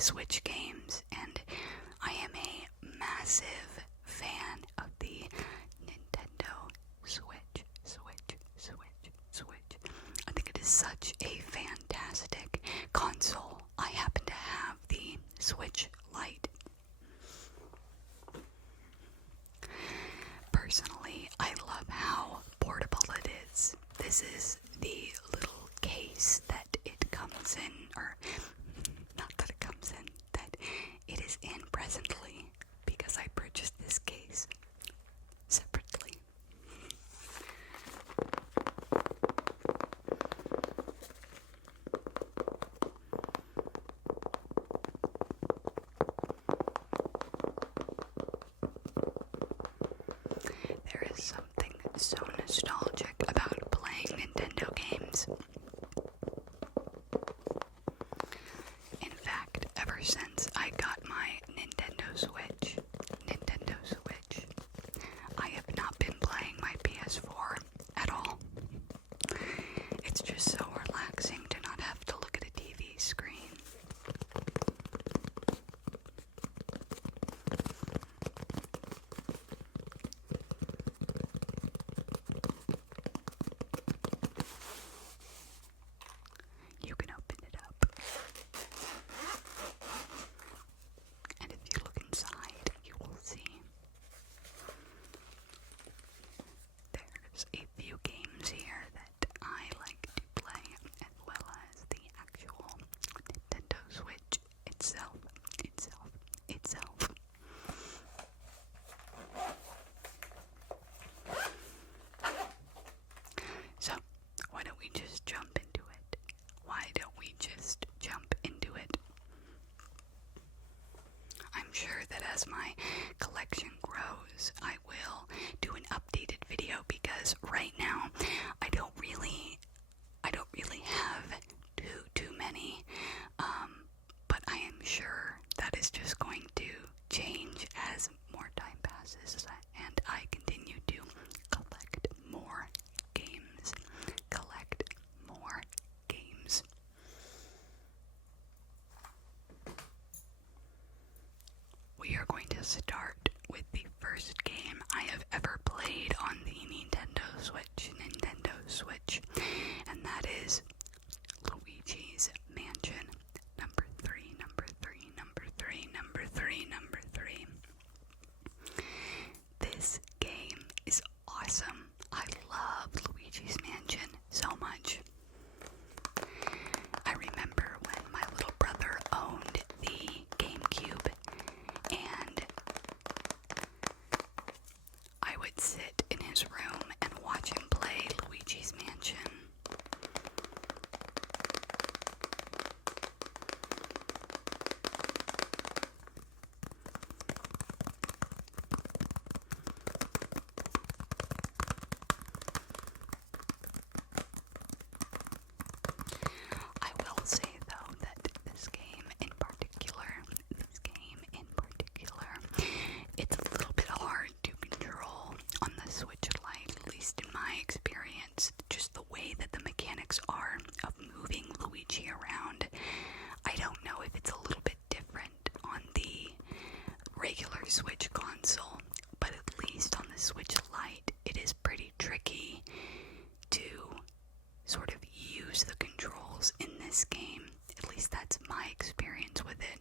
Switch games, and I am a massive fan of the Nintendo Switch. I think it is such a fantastic console. I happen to have the Switch Lite. Personally, I love how portable it is. This is the little case that it comes in, or not that it comes in, that it is in presently, because I purchased this case separately. There is something so nostalgic about playing Nintendo games. In fact, ever since I got my Nintendo Switch, I have not been playing my PS4 at all. It's just so relaxing to not have to look at a TV screen. You can open it up. And if you look inside, you will see there's a few games here that I like to play, as well as the actual Nintendo Switch itself. So, why don't we just jump into it? I'm sure that as my collection grows, I will do an updated video, because right now I don't really have too many, but I am sure that is just going to change as more time passes and I continue to collect more games. We are going to start with the first game I have ever played on the Nintendo Switch, and that is Luigi's Mansion, number three. This game is awesome. I love Luigi's Mansion so much. I remember when my little brother owned the GameCube, and I would sit in his room and watch him play Luigi's Mansion. I will say though that this game in particular, it's a little bit hard to control on the Switch Lite, at least in my experience. Just the way that the mechanics are of moving Luigi around. I don't know if it's a little bit different on the regular Switch console, but at least on the Switch Lite, it is pretty tricky to sort of use the controls in this game. At least that's my experience with it.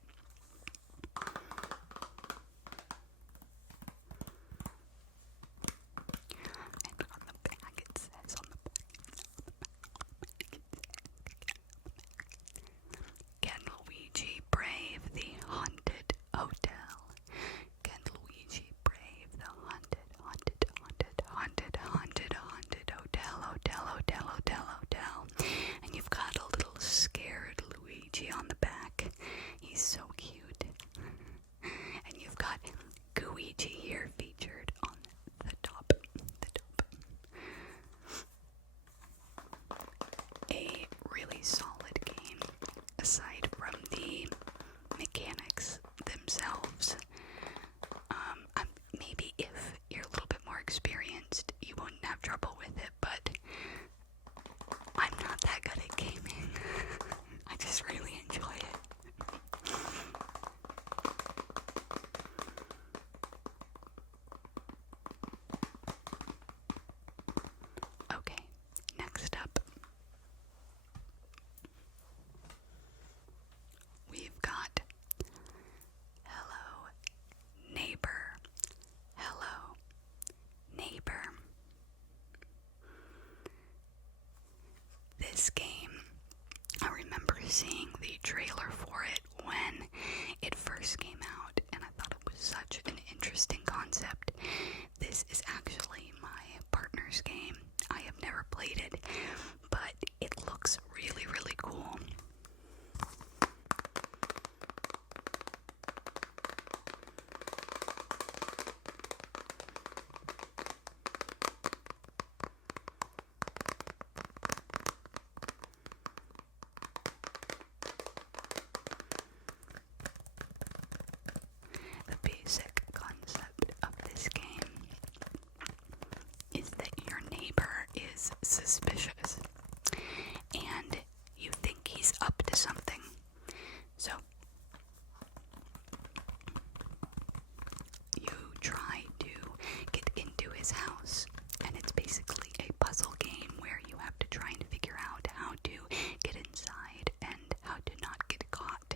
And on the back it says, Can Luigi brave the haunted hotel? Can Luigi brave the haunted this game, I remember seeing the trailer for it when it first came out, and I thought it was such an interesting concept. This is actually my partner's game. I have never played it, but it looks really, really cool. The basic concept of this game is that your neighbor is suspicious and you think he's up to something. So you try to get into his house, and it's basically a puzzle game where you have to try and figure out how to get inside and how to not get caught.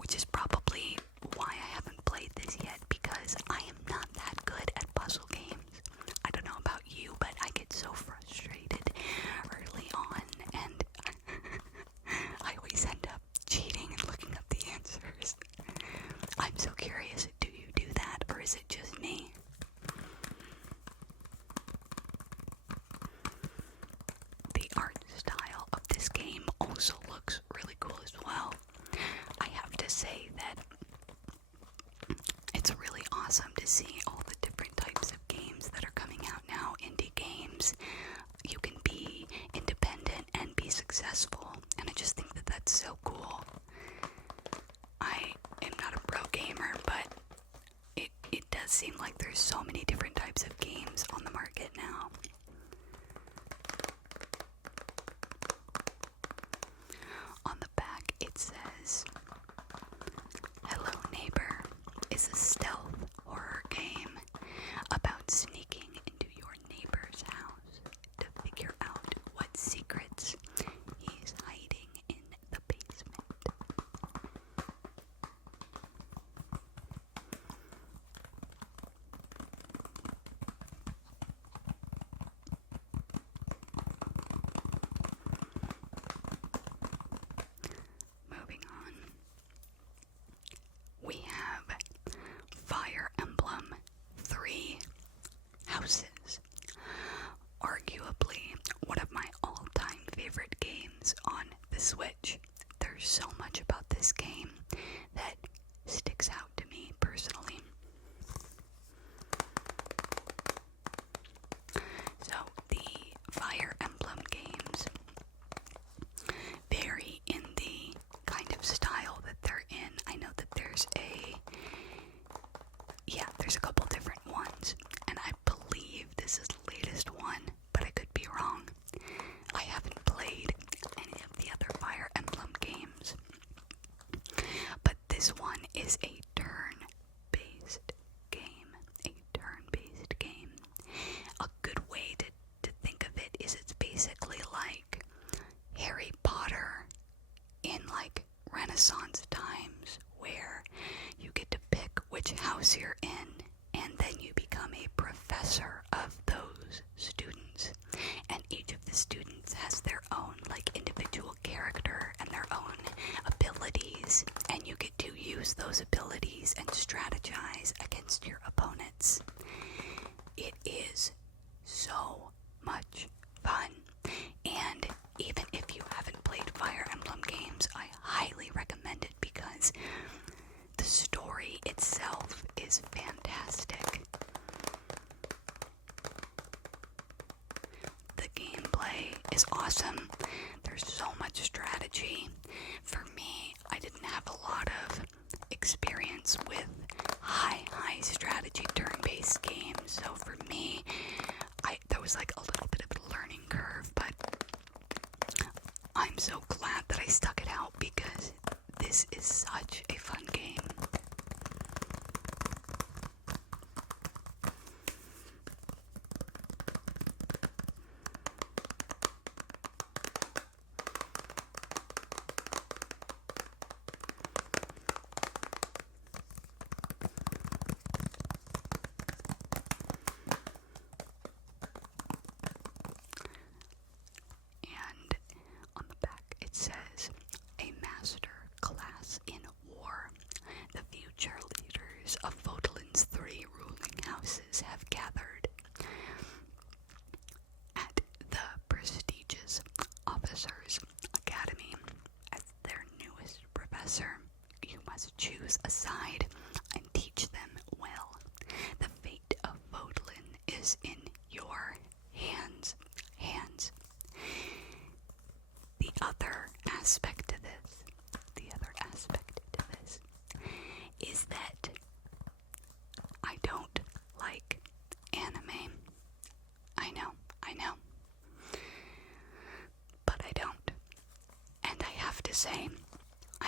Which is probably why I haven't played this yet, because I am not that good at puzzle games. I don't know about you, but I get so frustrated early on, and I always end up cheating and looking up the answers. I'm so curious, do you do that, or is it just me? The art style of this game also looks really cool as well. I have to say that it's really awesome to see all the different types of games that are coming out now. Indie games, you can be independent and be successful, and I just think that that's so cool. I am not a pro gamer, but it does seem like there's so many different types of games on the market now. On the back it says, Hello Neighbor is a stealth horror game about sneaking into your neighbor's house to figure out what secrets he's hiding in the basement. Moving on, we have Fire Emblem 3 Houses. Arguably one of my all-time favorite games on the Switch. There's so much about this game that sticks out to me personally. So the Fire Emblem games vary in the kind of style that they're in. I know that there's a couple different ones, and I believe this is the latest one, but I could be wrong. I haven't played any of the other Fire Emblem games, but this one is a turn-based game. A good way to think of it is it's basically like Harry Potter in like Renaissance times, where you get to pick which house you're in, and then you become a professor of those students, and each of the students has their own like individual character and their own abilities, and you get to use those abilities and strategize against your opponents. It is so much fun, and even if you haven't played Fire Emblem games, I highly recommend it because the story itself is fantastic. The gameplay is awesome. There's so much strategy. For me, I didn't have a lot of experience with high strategy turn-based games, so for me, there was like a little bit of a learning curve, but I'm so glad that I stuck it out because this is such a fun game.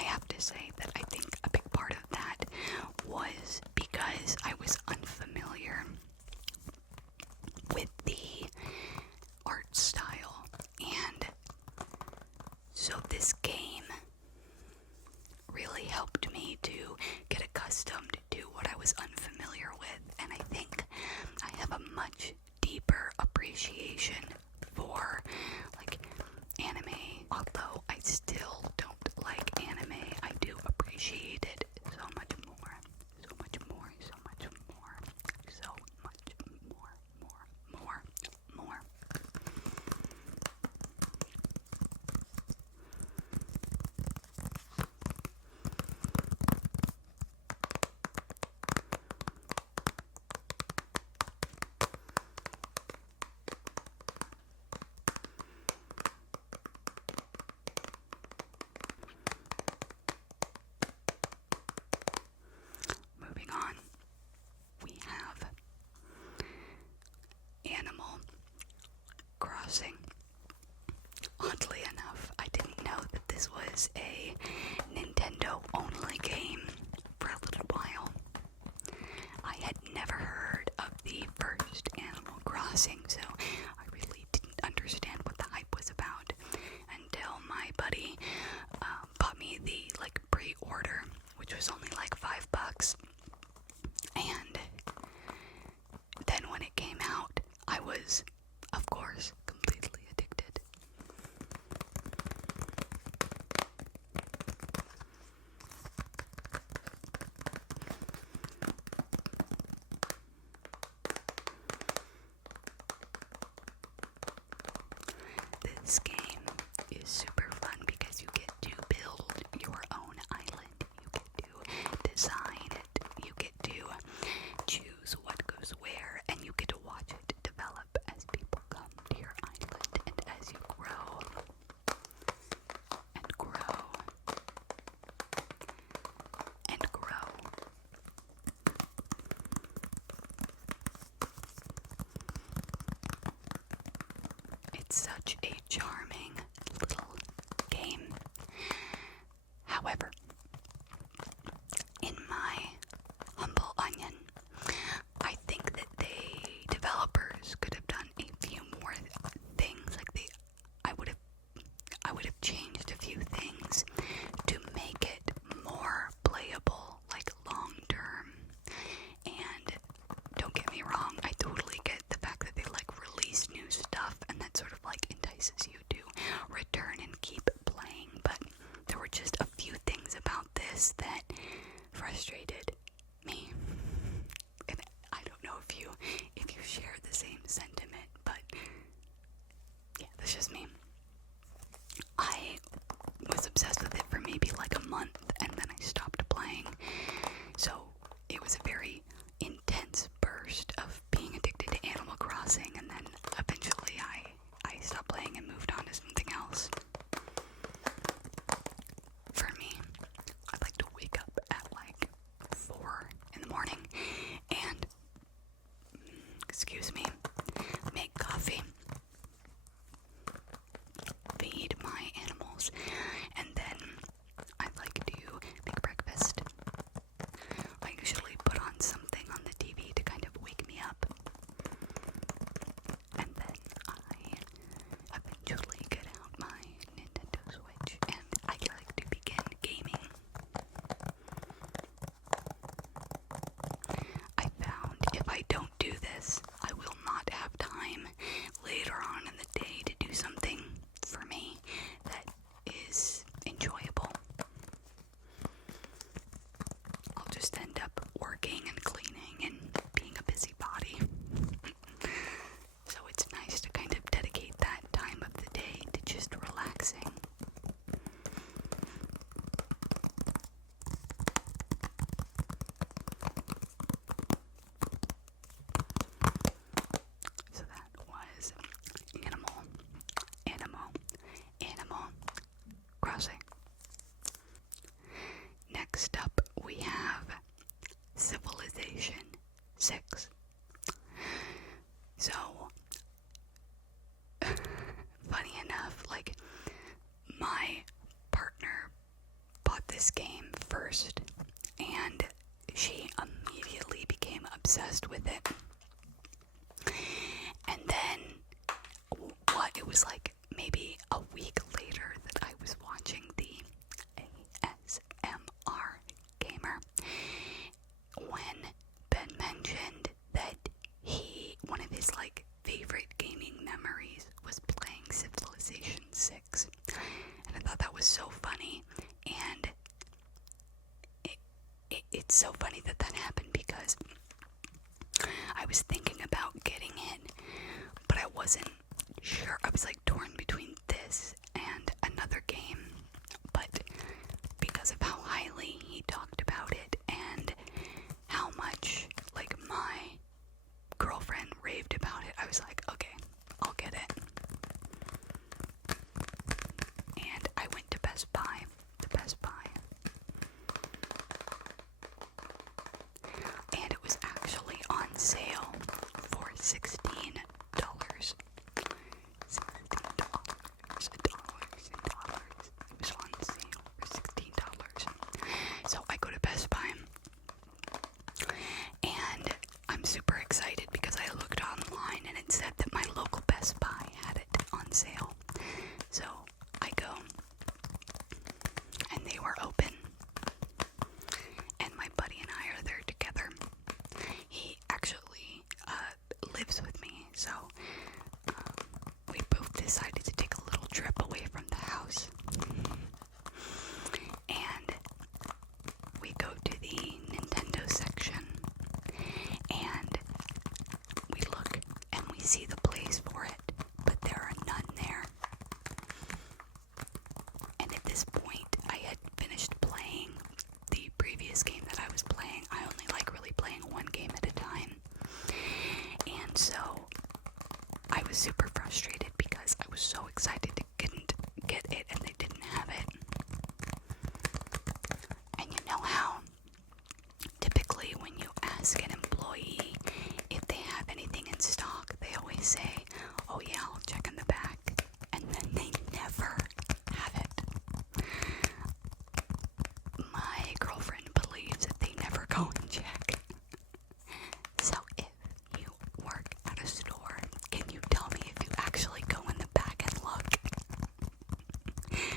have to say that I think a big part of that was because I was unfamiliar with the art style, and so this game really helped me to get accustomed to what I was unfamiliar with, and I think I have a much deeper appreciation for like anime. Although I still don't like anime, I do appreciate it so much more, so much more, so much more, so much more. Moving on, we have Animal Crossing. Oddly enough, I didn't know that this was a Nintendo-only game for a little while. I had never heard of the first Animal Crossing, so I really didn't understand what the hype was about until my buddy bought me the pre-order, which was only like $5. And then when it came out, I was, of course, completely addicted. This game is super fun because you get to build your own island. You get to design it. You get to choose what goes where, and you get to watch it develop as people come to your island, and as you grow and grow and grow. It's such a charming little game. However, in my humble opinion, I think that developers could have done a few more things. I would have changed a few things to make it more playable, long term. And don't get me wrong, I totally get the fact that they release new stuff, and that sort of entices you to return and keep playing. But there were just a few things about this that frustrated me. And I don't know if you share the same sentiment, but yeah, that's just me. I was obsessed with it for maybe a month, and then I stopped playing. So it was a very intense burst of being addicted to Animal Crossing, and then eventually I stopped playing and moved on to something else. For me, I like to wake up at 4 in the morning and, excuse me, make coffee this game first, and she immediately became obsessed with it. And then, it was like maybe a week later that I was watching the ASMR Gamer when Ben mentioned that one of his favorite gaming memories was playing Civilization 6. And I thought that was so funny, and it's so funny that happened because I was thinking about getting it, but I wasn't sure. I was torn between this and another game, but because of how highly he talked about it and how much my girlfriend raved about it, I was like, okay, I'll get it. And I went to Best Buy, and it was actually on sale for $16. $16. It was on sale for $16. So I go to Best Buy, and I'm super excited because I looked online and it said that my local Best Buy had it on sale. So I go, and they were open, and my buddy and I are there together. He actually lives with me, so we both decided to take a little trip away from the house. And we go to the Nintendo section, and we look and we see the place for it, but there are none there. And at this point, I had finished playing the previous game that I was playing. I only really playing one game at a time. And so I was super frustrated because I was so excited to get it and they didn't have it. And you know how typically when you ask an employee if they have anything in stock, they always say, oh yeah, I'll check in the back. And then they never have it. My girlfriend believes that they never go and check. So if you work at a store, can you tell me if you actually go in the back and look?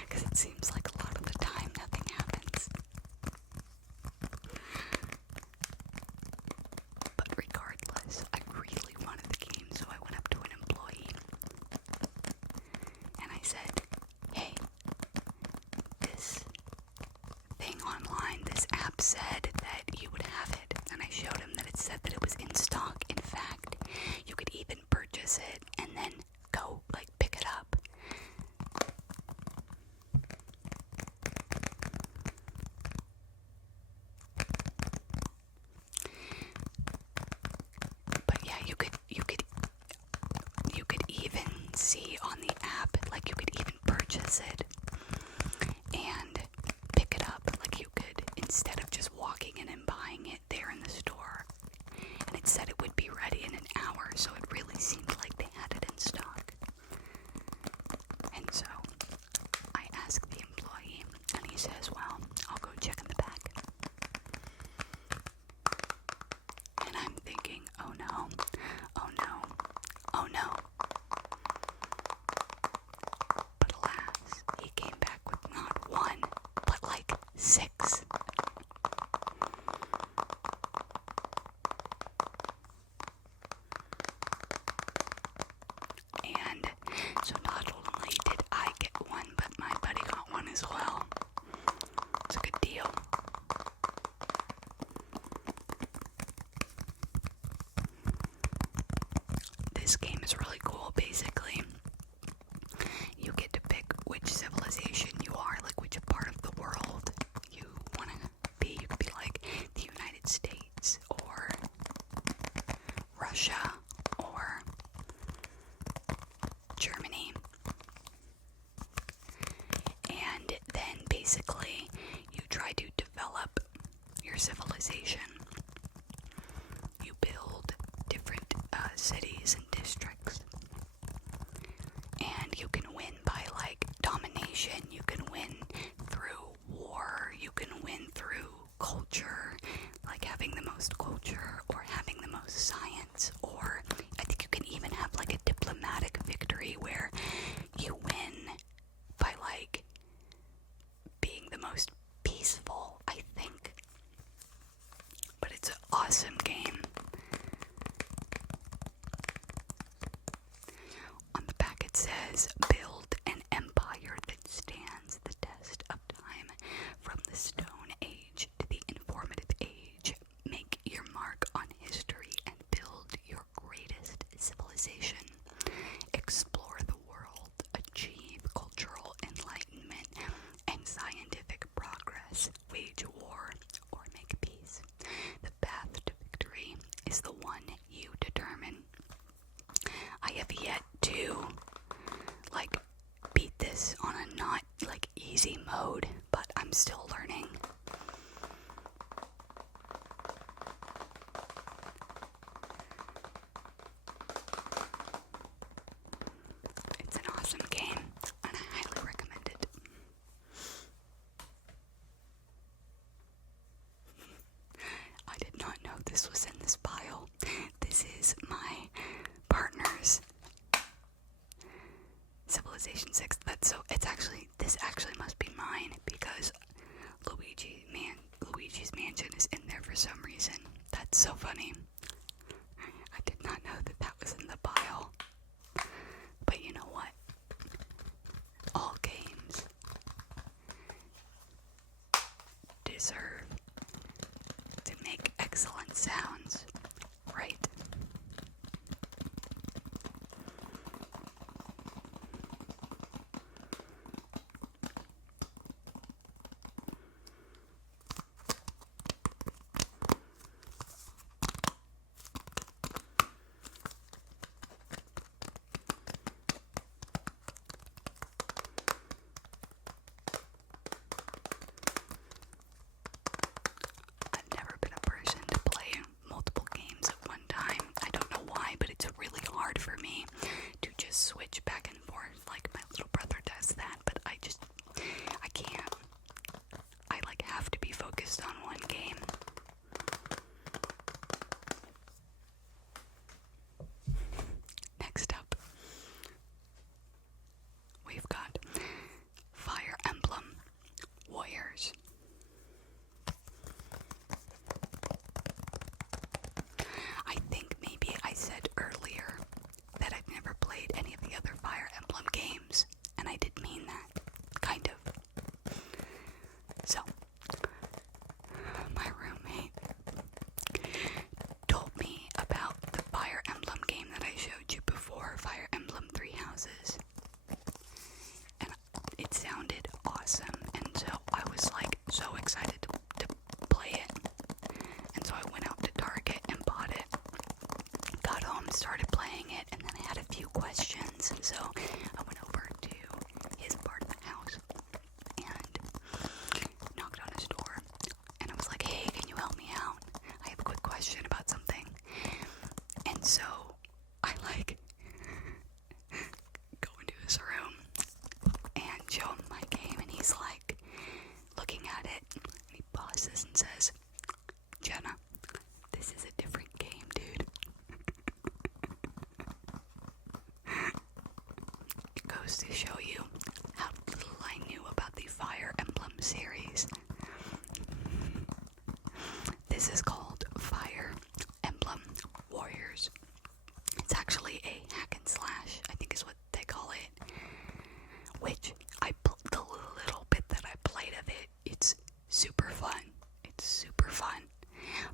Because it seems like a lot of the time nothing happens. But regardless, I really wanted the game, so I went up to an employee and I said, hey, this thing online, this app said that you would have it. And I showed him that it said that it was in stock. In fact, you could even purchase it and then go pick it up. But yeah, you could even see on the app, you could even purchase it and pick it up. You could, instead of just walking in and buying it there in the store. And it said it would be ready in an hour, so it really seemed like they had it in stock. And so I asked the employee, and he says, well, I'll go check in the back. And I'm thinking, oh no, oh no, oh no. But alas, he came back with not one, but 6. And so not only did I get one, but my buddy got one as well. It's a good deal. This game is really cool. Basically, you get to pick which civilization you are, which part of the world you want to be. You could be the United States, or Russia, or Germany. And then basically you try to develop your civilization. You build different cities and districts. And you can win by domination, you can win through war, you can games build an empire that stands the test of time. From the Stone Age to the Informative Age, make your mark on history and build your greatest civilization. Explore the world, achieve cultural enlightenment and scientific progress, wage war, or make peace. The path to victory is the one you determine. I have yet to, beat this on a not, easy mode, but I'm still learning. It's an awesome game, and I highly recommend it. I did not know this was in this pile. This is my partner's Civilization 6. This actually must be mine because Luigi's Mansion is in there for some reason. That's so funny. I did not know that was in the pile. But you know what? All games deserve to make excellent sounds, right? For me to just switch back and forth like my little brother does that, but I can't. I have to be focused on one game. Next up, we've got Fire Emblem Warriors. I think maybe I said earlier that I've never played any of the other Fire Emblem games, and I did mean that, kind of. So, my roommate told me about the Fire Emblem game that I showed you before, Fire Emblem Three Houses, and it sounded awesome, and so I was so excited to play it, and so I went out to Target and bought it. Got home, started playing it, and then I had a few questions, and so I went over to his part of the house and knocked on his door, and I was like, hey, can you help me out? I have a quick question about something. And so I go into his room and show him my game, and he's looking at it, and he pauses and says, Jenna, this is a different game, dude. It goes to show you how little I knew about the Fire Emblem series. This is called Fire Emblem Warriors. It's actually a hack and slash, I think is what they call it. Which, the little bit that I played of it, it's super fun. It's super fun.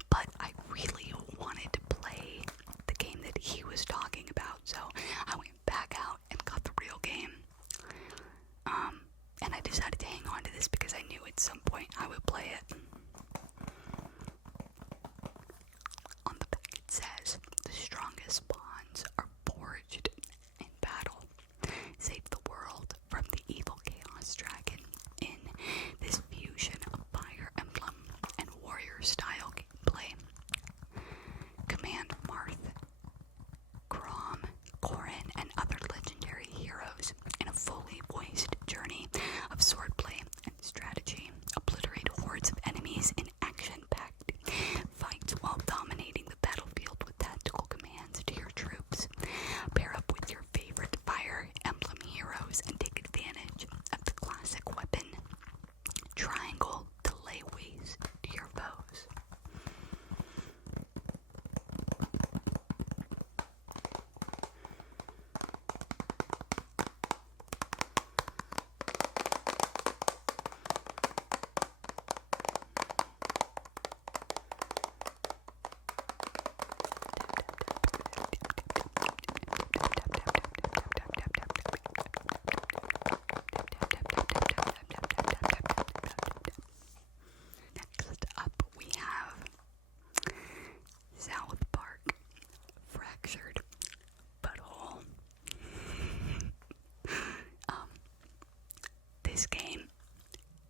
But I really wanted to play the game that he was talking about, so I went back out and got the real game. And I decided to hang on to this because I knew at some point I would play it. On the back it says, the strongest bonds are forged in battle. Save the world from the evil chaos dragon in this fusion of Fire Emblem This game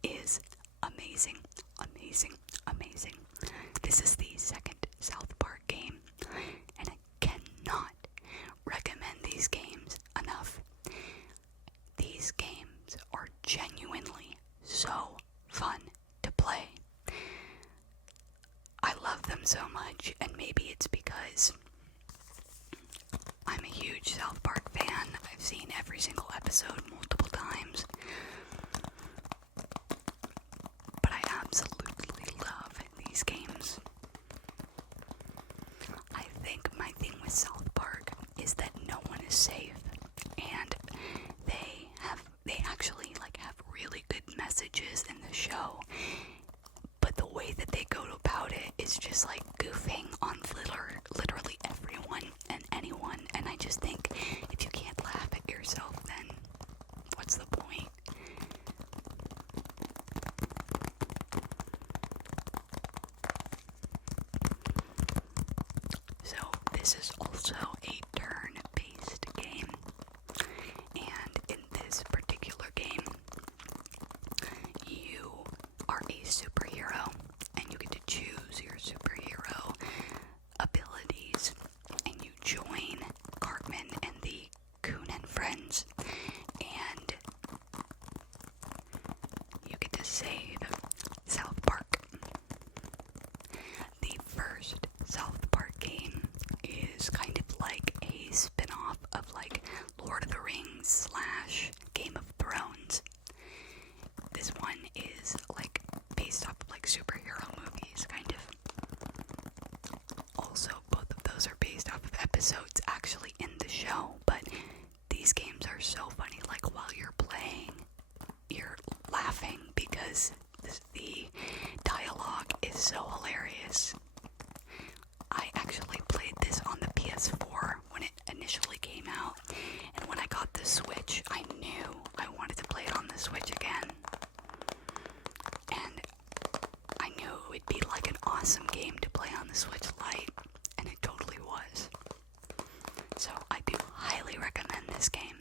is amazing, amazing, amazing. This is the second South Park game, and I cannot recommend these games enough. These games are genuinely so fun to play. I love them so much, and maybe it's because I'm a huge South Park fan. I've seen every single episode multiple times. But I absolutely love these games. I think my thing with South Park is that no one is safe, and they actually have really good messages in the show, but the way that they go about it is just goofing on literally everyone and anyone, and I just think if you can't laugh at yourself, then what's the point? So this is also a turn-based game, and in this particular game, you are a superhero, and you get to choose your superhero abilities, and you join Cartman and the Coon and Friends, and you get to save South Park. The first South Park game is kind of like a spin-off of Lord of the Rings / Game of Thrones. This one is based off of superhero movies, kind of. Also, both of those are based off of episodes actually in the show, but these games are so funny. While you're playing, you're laughing because the dialogue is so hilarious. I actually played this on the PS4 when it initially came out, and when I got the Switch, I knew I wanted to play it on the Switch again. And I knew it would be an awesome game to play on the Switch Lite, and it totally was. So I do highly recommend this game.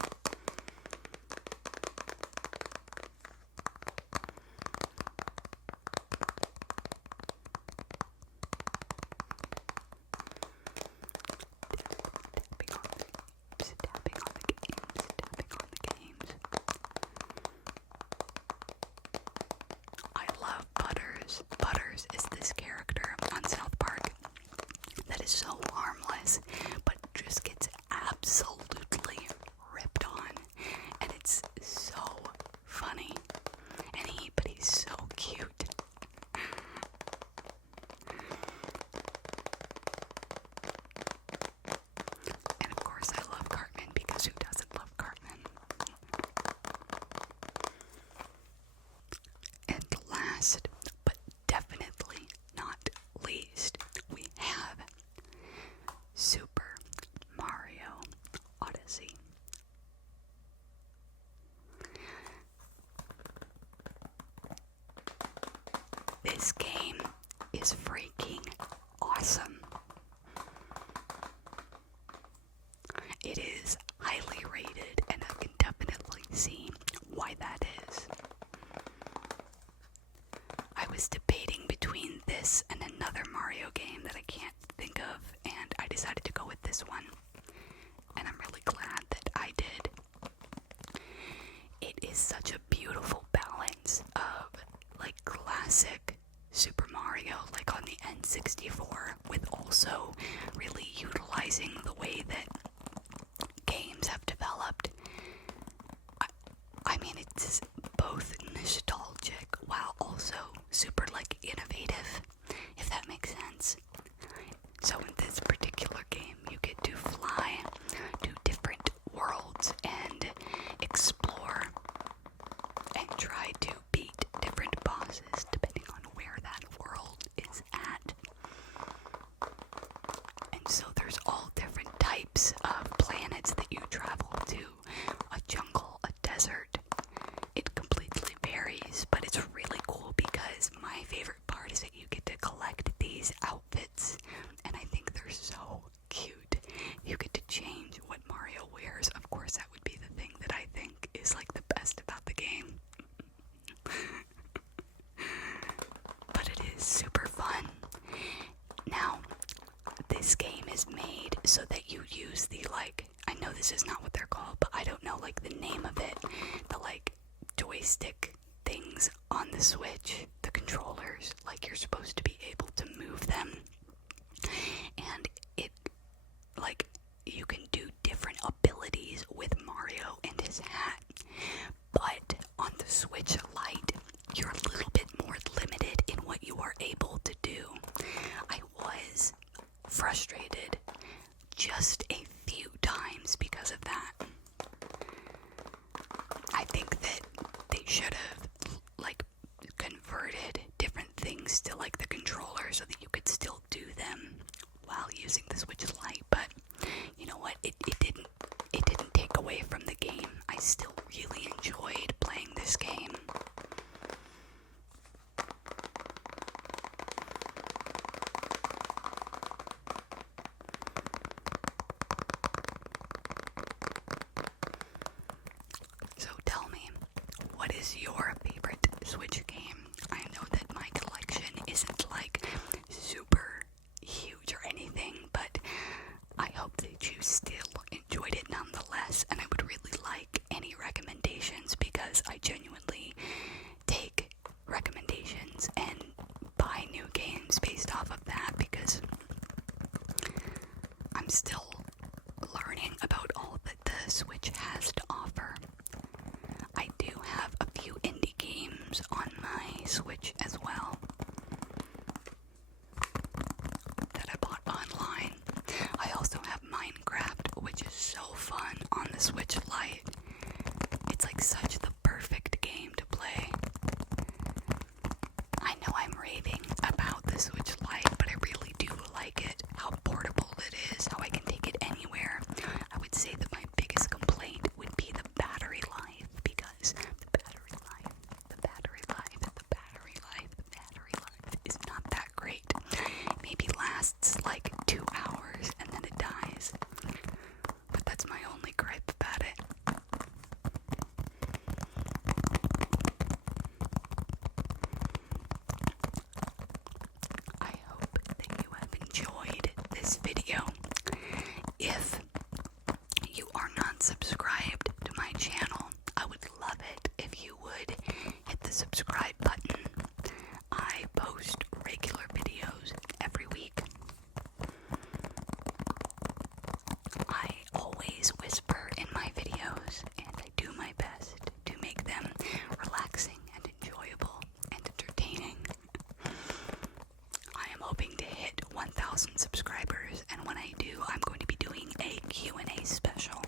Tapping on the games. I love Butters. Butters is this character on South Park that is so harmless, but just gets absolutely ripped on, and it's so funny. But he's so cute. And of course, I love Cartman, because who doesn't love Cartman? And last, but definitely not least, we have Super Mario Odyssey. This game is freaking awesome. It is highly rated, and I can definitely see why that is. I was debating between this and another Mario game that I can't think of, and I decided to go with this one. And I'm really glad that I did. It is such a beautiful balance of classic Super Mario on the N64, with also really utilizing the way that games have developed. I mean, it's both nostalgic while also super innovative, if that makes sense. So in this particular game, you get to fly to different worlds and explore and try to beat different bosses depending on where that world is at. And so there's all different types so that you use the, like, I know this is not what they're called, but I don't know, like, the name of it, the, like, joystick things on the Switch, the controllers, like, you're supposed to be able to move them, and it, like, you can do different abilities with Mario and his hat, but on the Switch Lite, you're a little bit more limited in what you are able to do. I was frustrated just a few times because of that. I think that they should have, like, converted different things to, like, the controller so that you could still do them while using the Switch Lite, but you know what, it didn't take away from the game. I still really enjoyed playing this game. So tell me, what is your favorite Switch game? I know that my collection isn't, like, super huge or anything, but I hope that you still enjoyed it nonetheless, and I would really like any recommendations, because I genuinely take recommendations and buy new games based off of that, because I'm still learning about all that the Switch has to offer. I do have a few indie games on my Switch as well that I bought online. I also have Minecraft, which is so fun on the Switch Lite. It's like such the perfect game to play. I know I'm raving about the Switch Lite, but I really do like it. How portable it is, how I can take it anywhere. I would say that my biggest complaint would be the battery life, because the battery life is not that great. Maybe lasts like 2 hours and then it dies. But that's my only gripe about it. I hope that you have enjoyed this video. If you are not subscribed to my channel, I would love it if you would hit the subscribe button. I post regular videos every week. I always whisper in my videos, and I do my best to make them relaxing and enjoyable and entertaining. I am hoping to hit 1,000 subscribers, and when I do, I'm going to be doing a Q&A special.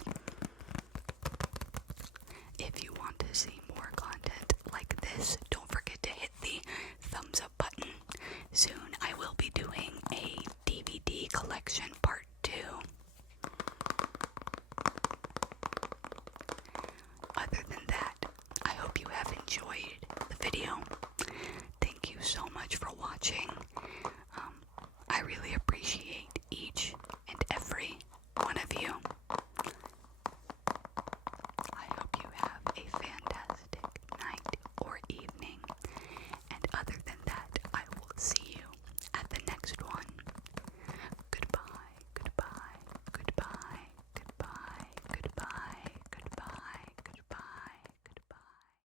If you want to see more content like this, don't forget to hit the thumbs up button. Soon I will be doing a DVD collection part 2.